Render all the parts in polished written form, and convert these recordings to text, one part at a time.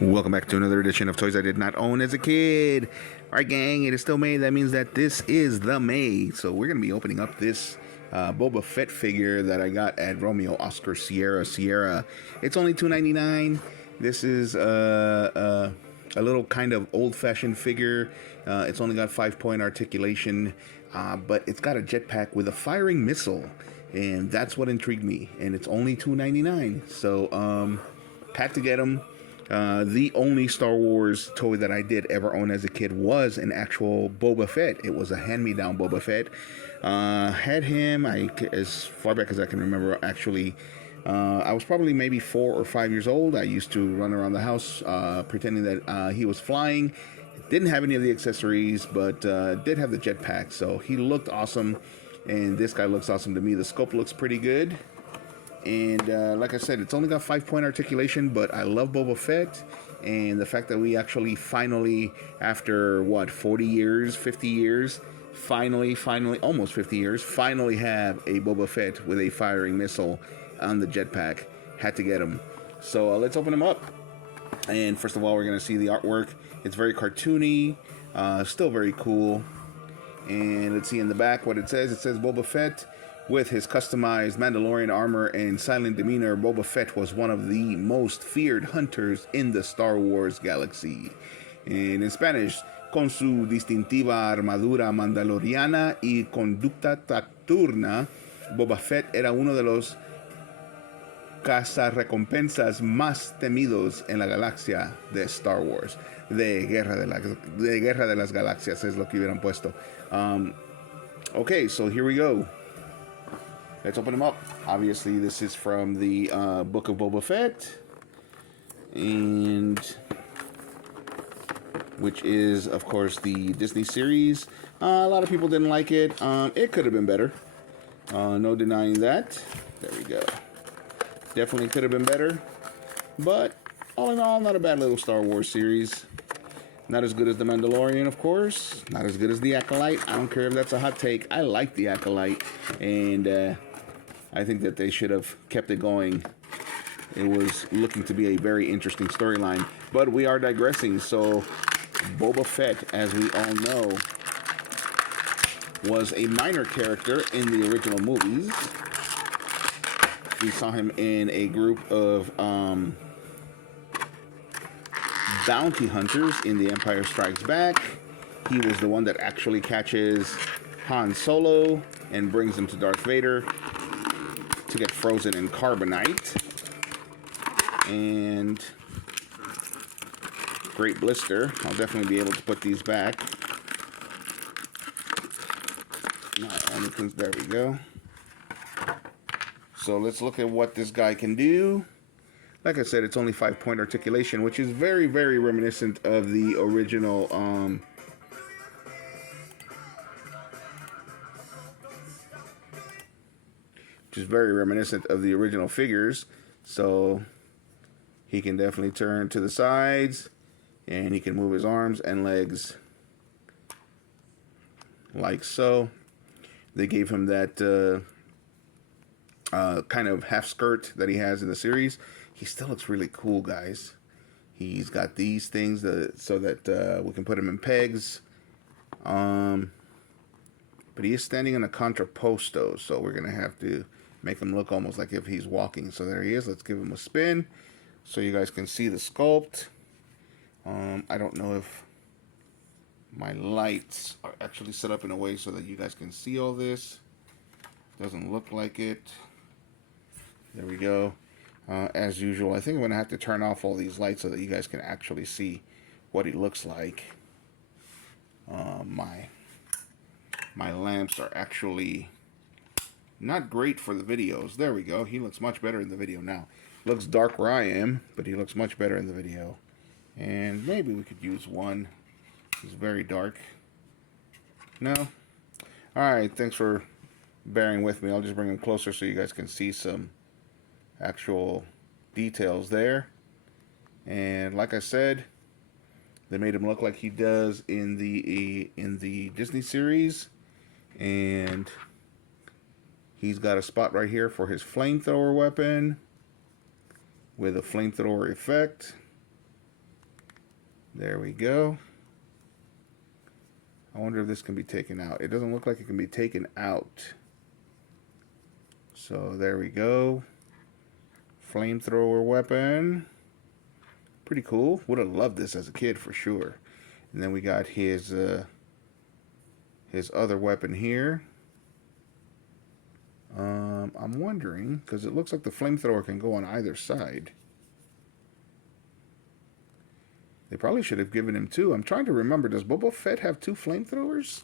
Welcome back to another edition of Toys I Did Not Own as a Kid. Alright, gang, it is still May. That means that this is the May. So we're going to be opening up this Boba Fett figure that I got at Romeo Oscar Sierra. It's only $2.99. This is a little kind of old-fashioned figure. It's only got 5-point articulation, but it's got a jetpack with a firing missile. And that's what intrigued me. And it's only $2.99. So, had to get him. The only Star Wars toy that I did ever own as a kid was an actual Boba Fett. It was a hand-me-down Boba Fett. Had him, as far back as I can remember, actually. I was probably maybe 4 or 5 years old. I used to run around the house pretending that he was flying. Didn't have any of the accessories, but did have the jetpack. So he looked awesome, and this guy looks awesome to me. The scope looks pretty good. And like I said, it's only got 5-point articulation, but I love Boba Fett. And the fact that we actually finally, after what, 40 years, 50 years, finally, almost 50 years, finally have a Boba Fett with a firing missile on the jetpack. Had to get him. So let's open him up. And first of all, we're going to see the artwork. It's very cartoony, still very cool. And let's see in the back what it says. It says Boba Fett. With his customized Mandalorian armor and silent demeanor, Boba Fett was one of the most feared hunters in the Star Wars galaxy. And in Spanish, con su distintiva armadura mandaloriana y conducta taciturna, Boba Fett era uno de los cazarrecompensas más temidos en la galaxia de Star Wars. De Guerra de las Galaxias es lo que hubieran puesto. Okay, so here we go. Let's open them up. Obviously, this is from the Book of Boba Fett, and which is, of course, the Disney series. A lot of people didn't like it. It could have been better. No denying that. There we go. Definitely could have been better. But all in all, not a bad little Star Wars series. Not as good as The Mandalorian, of course. Not as good as The Acolyte. I don't care if that's a hot take. I like The Acolyte. And I think that they should have kept it going. It was looking to be a very interesting storyline. But we are digressing. So Boba Fett, as we all know, was a minor character in the original movies. We saw him in a group of bounty hunters in The Empire Strikes Back. He was the one that actually catches Han Solo and brings him to Darth Vader to get frozen in carbonite. And great blister. I'll definitely be able to put these back. There we go. So let's look at what this guy can do. Like I said, it's only 5-point articulation, which is very, very reminiscent of the original figures. So he can definitely turn to the sides, and he can move his arms and legs like so. They gave him that kind of half skirt that he has in the series. He still looks really cool, guys. He's got these things so that we can put him in pegs. But he is standing in a contrapposto, so we're going to have to make him look almost like if he's walking. So there he is. Let's give him a spin so you guys can see the sculpt. I don't know if my lights are actually set up in a way so that you guys can see all this. Doesn't look like it. There we go. As usual, I think I'm going to have to turn off all these lights so that you guys can actually see what he looks like. My lamps are actually not great for the videos. There we go. He looks much better in the video now. Looks dark where I am, but he looks much better in the video. And maybe we could use one. He's very dark. No? Alright, thanks for bearing with me. I'll just bring him closer so you guys can see some actual details there. And like I said, they made him look like he does in the Disney series. And he's got a spot right here for his flamethrower weapon with a flamethrower effect. There we go. I wonder if this can be taken out. It doesn't look like it can be taken out. So there we go. Flamethrower weapon. Pretty cool. Would have loved this as a kid for sure. And then we got his other weapon here. I'm wondering, because it looks like the flamethrower can go on either side. They probably should have given him two. I'm trying to remember, does Boba Fett have two flamethrowers?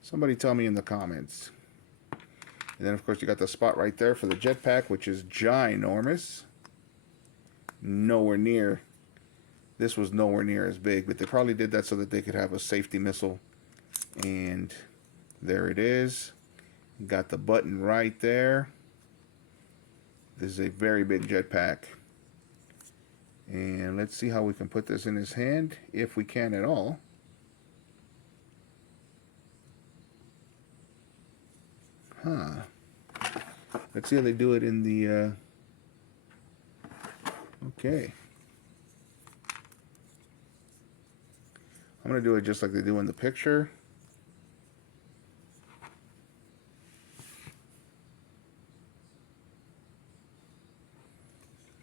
Somebody tell me in the comments. And then, of course, you got the spot right there for the jetpack, which is ginormous. Nowhere near. This was nowhere near as big, but they probably did that so that they could have a safety missile. And there it is. Got the button right there. This is a very big jetpack. And let's see how we can put this in his hand, if we can at all. Let's see how they do it in the... Okay. I'm going to do it just like they do in the picture.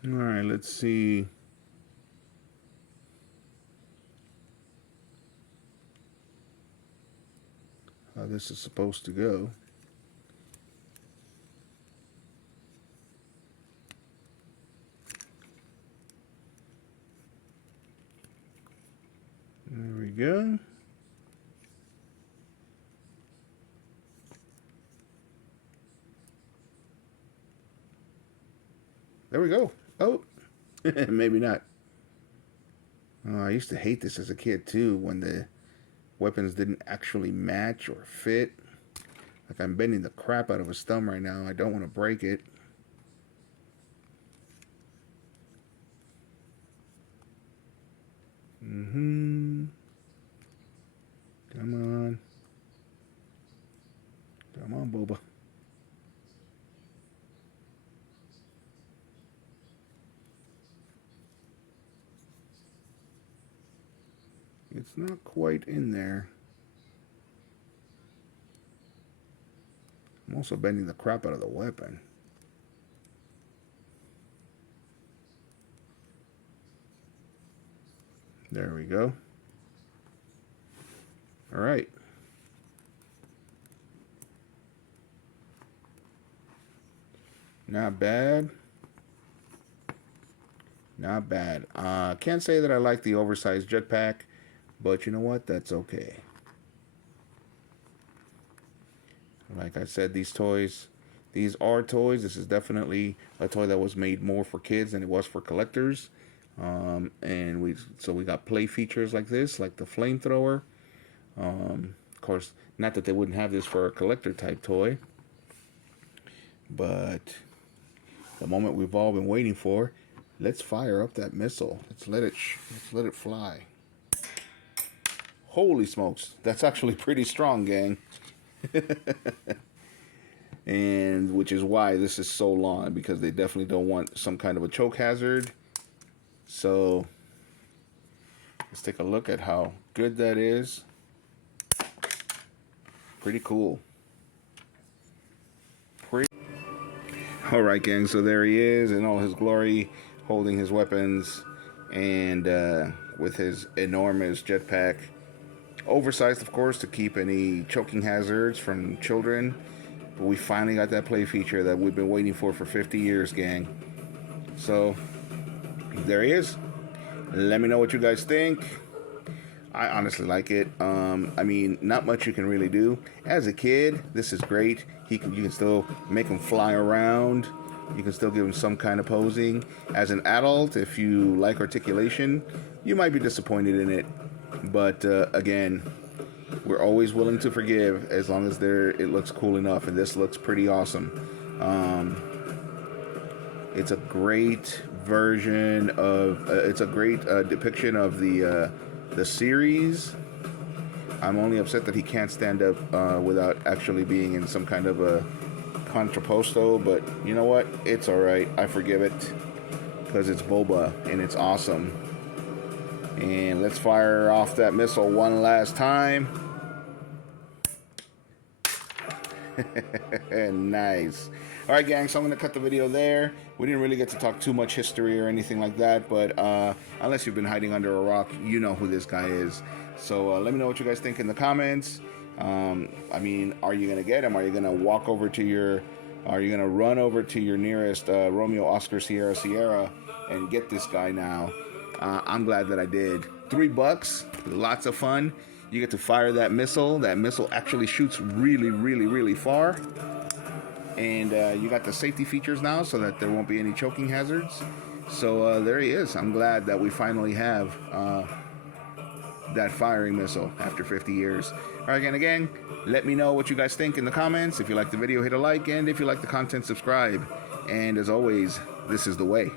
Alright, let's see. How this is supposed to go. There we go. There we go. Oh, maybe not. Oh, I used to hate this as a kid too, when the weapons didn't actually match or fit. Like, I'm bending the crap out of his thumb right now. I don't want to break it. Come on. Come on, Boba. It's not quite in there. I'm also bending the crap out of the weapon. There we go. All right. Not bad. Not bad. Can't say that I like the oversized jetpack, but you know what? That's okay. Like I said, these are toys. This is definitely a toy that was made more for kids than it was for collectors. And we got play features like this, like the flamethrower. Of course, not that they wouldn't have this for a collector type toy, but the moment we've all been waiting for. Let's fire up that missile. Let's let it fly. Holy smokes, that's actually pretty strong, gang. And which is why this is so long, because they definitely don't want some kind of a choke hazard. So let's take a look at how good that is. Pretty cool. All right, gang, so there he is in all his glory, holding his weapons and with his enormous jetpack. Oversized, of course, to keep any choking hazards from children. But we finally got that play feature that we've been waiting for 50 years, gang. So there he is. Let me know what you guys think. I honestly like it. I mean, not much you can really do. As a kid, this is great. You can still make him fly around. You can still give him some kind of posing. As an adult, if you like articulation, you might be disappointed in it. But again, we're always willing to forgive as long as it looks cool enough, and this looks pretty awesome. It's a great version of. It's a great depiction of the series. I'm only upset that he can't stand up without actually being in some kind of a contrapposto, but you know what? It's alright. I forgive it because it's Boba and it's awesome. And let's fire off that missile one last time. Nice. All right, gang, so I'm going to cut the video there. We didn't really get to talk too much history or anything like that, but unless you've been hiding under a rock, you know who this guy is. So let me know what you guys think in the comments. I mean, are you going to get him? Are you going to walk over to your... Are you going to run over to your nearest Romeo, Oscar, Sierra, Sierra and get this guy now? I'm glad that I did. $3, lots of fun. You get to fire that missile. That missile actually shoots really, really, really far. And you got the safety features now so that there won't be any choking hazards. So there he is. I'm glad that we finally have that firing missile after 50 years. All right, again, let me know what you guys think in the comments. If you like the video, hit a like. And if you like the content, subscribe. And as always, this is the way.